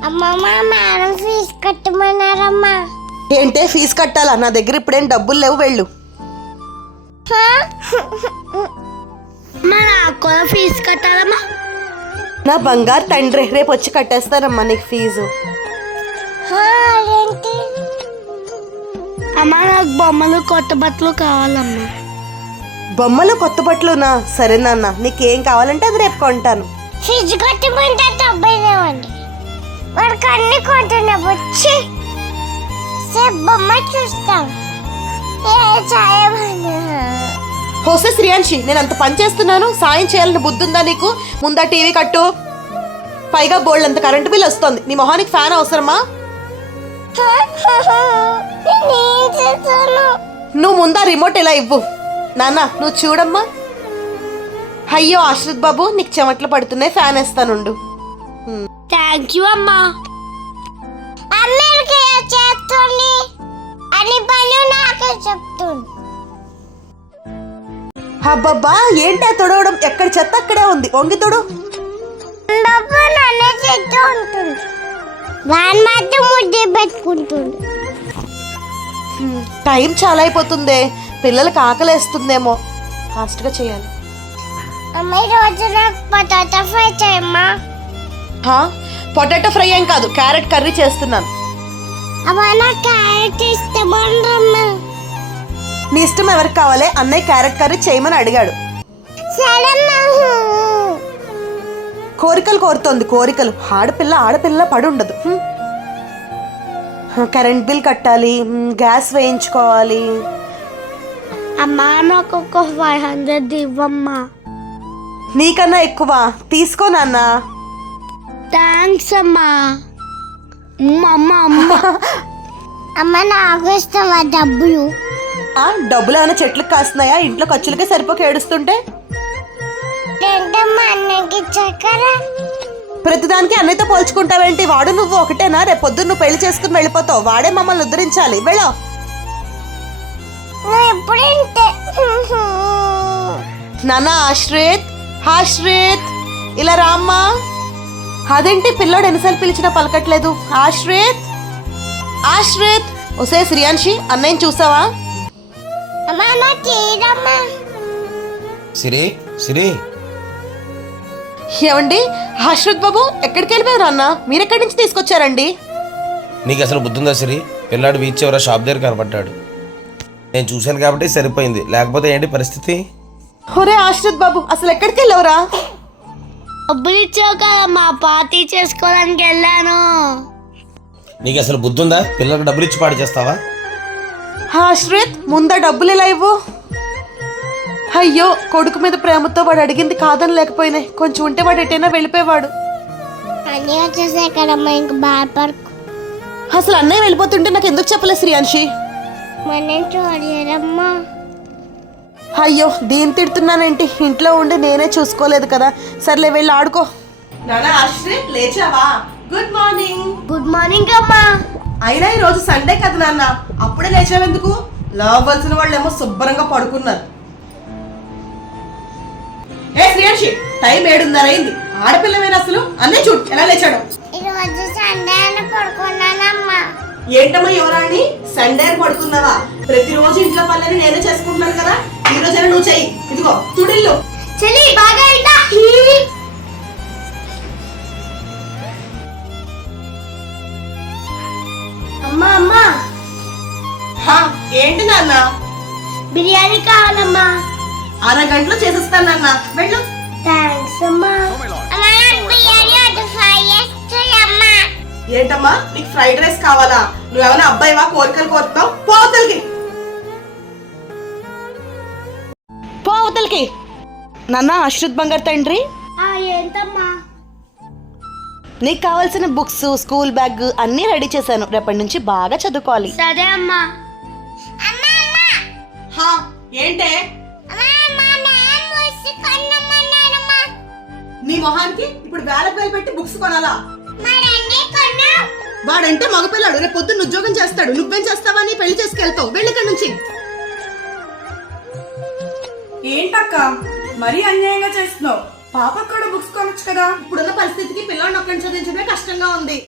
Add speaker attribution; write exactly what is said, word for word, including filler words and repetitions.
Speaker 1: అమ్మమ్మ madam fee కట్టమన్నారమ్మా.
Speaker 2: ఏంటే fee కట్టాలా? నా దగ్గర ఇప్పుడేం డబ్బులు లేవు, వెళ్ళు.
Speaker 1: నాకు కూడా ఫీజు కట్టాలమ్మా.
Speaker 2: నా బంగారు తండ్రి, రేపు వచ్చి కట్టేస్తానమ్మా నీకు ఫీజు.
Speaker 1: అదేంటి అమ్మా? నాకు బొమ్మలు కొత్త బట్టలు కావాలమ్మా.
Speaker 2: బొమ్మలు కొత్త బట్టలునా? సరే నాన్న, నీకేం కావాలంటే అది రేపు కొంటాను.
Speaker 1: ఫీజు కట్టమంటే డబ్బైనామండి, వాడికి అన్ని కొంటున్నా. వచ్చి బొమ్మ చూస్తాం.
Speaker 2: హోసే శ్రీయాంశి, నేను అంత పని చేస్తున్నాను, సాయం చేయాలని బుద్ధి ఉందా నీకు? ముందా టీవీ కట్టు, పైగా బోల్డ్ అంత కరెంటు బిల్ వస్తుంది. నీ మొహానికి ఫ్యాన్ అవసరమా? నువ్వు ముందా రిమోట్ ఇలా ఇవ్వు. నాన్న నువ్వు చూడమ్మా. అయ్యో ఆశ్రిత్ బాబు, నీకు చెమట్లు పడుతున్నాయి, ఫ్యాన్ వేస్తానుండు.
Speaker 1: థ్యాంక్ యూ అమ్మా. చేస్తుంది అని పని నాకే చెప్తుంది.
Speaker 2: అబ్బబ్బా, ఏంటా తొడవడం? ఎక్కడ చెత్త అక్కడే ఉంది, వంగి తొడు.
Speaker 1: నన్నే చెప్తూ ఉంటుంది, దాని మాత్రం ముద్దే పెట్టుకుంటుంది.
Speaker 2: టైం చాలా అయిపోతుందే, పిల్లలకి ఆకలేస్తుందేమో, ఫాస్ట్గా చేయాలి.
Speaker 1: అమ్మ ఈ రోజు నాకు పొటాటో ఫ్రై చేయమ్మా.
Speaker 2: పొటాటో ఫ్రై ఏం కాదు, క్యారెట్ కర్రీ చేస్తున్నాను.
Speaker 1: అమ్మా నాకు క్యారెట్ ఇష్టమమ్మా.
Speaker 2: నీ ఇష్టం ఎవరికి కావాలి? అన్నయ్య క్యారెట్ కర్రీ చేయమని అడిగాడు. కోరికలు కోరుతోంది, కోరికలు. ఆడపిల్ల ఆడపిల్ల పడి ఉండదు. కరెంట్ బిల్ కట్టాలి, గ్యాస్ వేయించుకోవాలి.
Speaker 1: అమ్మా నాకు ఒక ఫైవ్ హండ్రెడ్ ఇవ్వమ్మా.
Speaker 2: నీకన్నా ఎక్కువ తీసుకో నాన్న.
Speaker 1: థ్యాంక్స్ అమ్మా. అమ్మ అమ్మ అమ్మ నాకు ఇష్టమా డబ్బులు?
Speaker 2: డబ్బులు ఏమైనా చెట్లకు కాస్తున్నాయా? ఇంట్లో ఖర్చులకే సరిపోక ఏడుస్తుంటే. ప్రతిదానికి అన్నయ్యతో పోల్చుకుంటావేంటి? వాడు నువ్వు ఒకటేనా? రేపు పొద్దున్న నువ్వు పెళ్లి చేసుకుని వెళ్ళిపోతావు, వాడే మమ్మల్ని ఉద్ధరించాలి. వెళ్ళో. నాన్న ఆశ్రిత్, ఆశ్రిత్ ఇలా రామ్మా. అదేంటి పిల్లోడు ఎన్నిసార్లు పిలిచినా పలకట్లేదు? ఆశ్రిత్, ఆశ్రిత్. ఒసే శ్రీయాంశి, అన్నయ్యని చూసావా?
Speaker 3: సిరి, సిరి.
Speaker 2: ఏమండి ఆశ్రిత్ బాబు, ఎక్కడికి వెళ్ళిపోయారు అన్న? మీరెక్కడి నుంచి తీసుకొచ్చారండి?
Speaker 3: నీకు అసలు బుద్ధుందా సిరి? పిల్లాడు బీచ్ ఎవరో షాప్ దగ్గర కనపడ్డాడు, నేను చూశాను కాబట్టి సరిపోయింది, లేకపోతే ఏంటి పరిస్థితి?
Speaker 2: ఒరే ఆశ్రిత్ బాబు, అసలు ఎక్కడికి వెళ్ళవరా?
Speaker 1: డబ్బులు ఇచ్చావు కదా, మా పార్టీ చేసుకోవడానికి వెళ్ళాను.
Speaker 3: నీకు అసలు బుద్ధుందా? పిల్లలకు డబ్బులు ఇచ్చి పాడు చేస్తావా?
Speaker 2: ఆశ్రిత్, ముందా డబ్బులు ఇలా ఇవ్వు. అయ్యో, కొడుకు మీద ప్రేమతో వాడు అడిగింది కాదని లేకపోయినాయి, కొంచెం ఉంటే వాడు ఎటైనా వెళ్ళిపోయేవాడు.
Speaker 1: అన్నీ వచ్చేసాయి కదమ్మా, ఇంక బాధపడకు.
Speaker 2: అసలు అన్నయ్య వెళ్ళిపోతుంటే నాకు ఎందుకు చెప్పలేదు శ్రీయాంశి?
Speaker 1: మనం చూడమ్మా.
Speaker 2: అయ్యో, దీన్ని తిడుతున్నానేంటి? ఇంట్లో ఉండి నేనే చూసుకోలేదు కదా. సర్లే వెళ్ళి ఆడుకో. లేచావా? Good morning.
Speaker 1: గుడ్ మార్నింగ్ అమ్మా.
Speaker 2: అయినా ఈ రోజు సండే కదా నాన్న, అప్పుడే లేచావెందుకు? లేవలసిన వాళ్ళు ఏమో శుభ్రంగా పడుకున్నారు. ఏ శ్రీయాంశి, టైం ఏడున్నర అయింది, ఆడపిల్లమైన అసలు. అన్నీ చూడు ఎలా లేచాడు.
Speaker 1: ఈరోజు సండే అని పడుకున్నానమ్మా.
Speaker 2: ఏంటమ్మా యువరాణి, సండే అని పడుకున్నావా? ప్రతిరోజు ఇంట్లో పనులని నేనే చేసుకుంటున్నాను కదా, ఈ రోజైనా నువ్వు చెయ్యి. ఇదిగో తుడిల్లు.
Speaker 1: చెల్లి బాగా అయిందా? అమ్మా అమ్మా.
Speaker 2: ఏంటి నాన్న?
Speaker 1: బిర్యానీ కావాలమ్మా.
Speaker 2: అరగంటలో చేసేస్తాను నాన్న, వెళ్ళు.
Speaker 1: థ్యాంక్స్ అమ్మా. బిర్యానీ అది ఫ్రై చేస్తాయమ్మా.
Speaker 2: ఏంటమ్మా నీకు ఫ్రైడ్ రైస్ కావాలా? నువ్వేమైనా అబ్బాయివా కోరికలు కోరుతావు? పోవతలకి పోవతలకి. నాన్న ఆశ్రిత్ బంగారు తండ్రి,
Speaker 1: ఏంటమ్మా?
Speaker 2: నీకు కావాల్సిన బుక్స్, స్కూల్ బ్యాగ్ అన్నీ రెడీ చేశాను, రేపటి నుంచి బాగా చదువుకోవాలి.
Speaker 1: సరే అమ్మా.
Speaker 2: ఏంటే నీ మొహానికి ఇప్పుడు వేలకు వేలు పెట్టి బుక్స్ కొనాలా? వాడంటే మగపిల్లాడు, రేపు పొద్దున్న ఉద్యోగం చేస్తాడు, నువ్వేం చేస్తావా? నీ పెళ్లి చేసుకెళ్తావు, వెళ్ళి ఇక్కడి నుంచి.
Speaker 4: ఏంటక్క మరీ అన్యాయంగా చేస్తున్నావు? పాపకు కూడా బుక్స్ కొనొచ్చు కదా.
Speaker 2: ఇప్పుడున్న పరిస్థితికి పిల్లల్ని ఒక్కడిని చదివించడమే కష్టంగా ఉంది.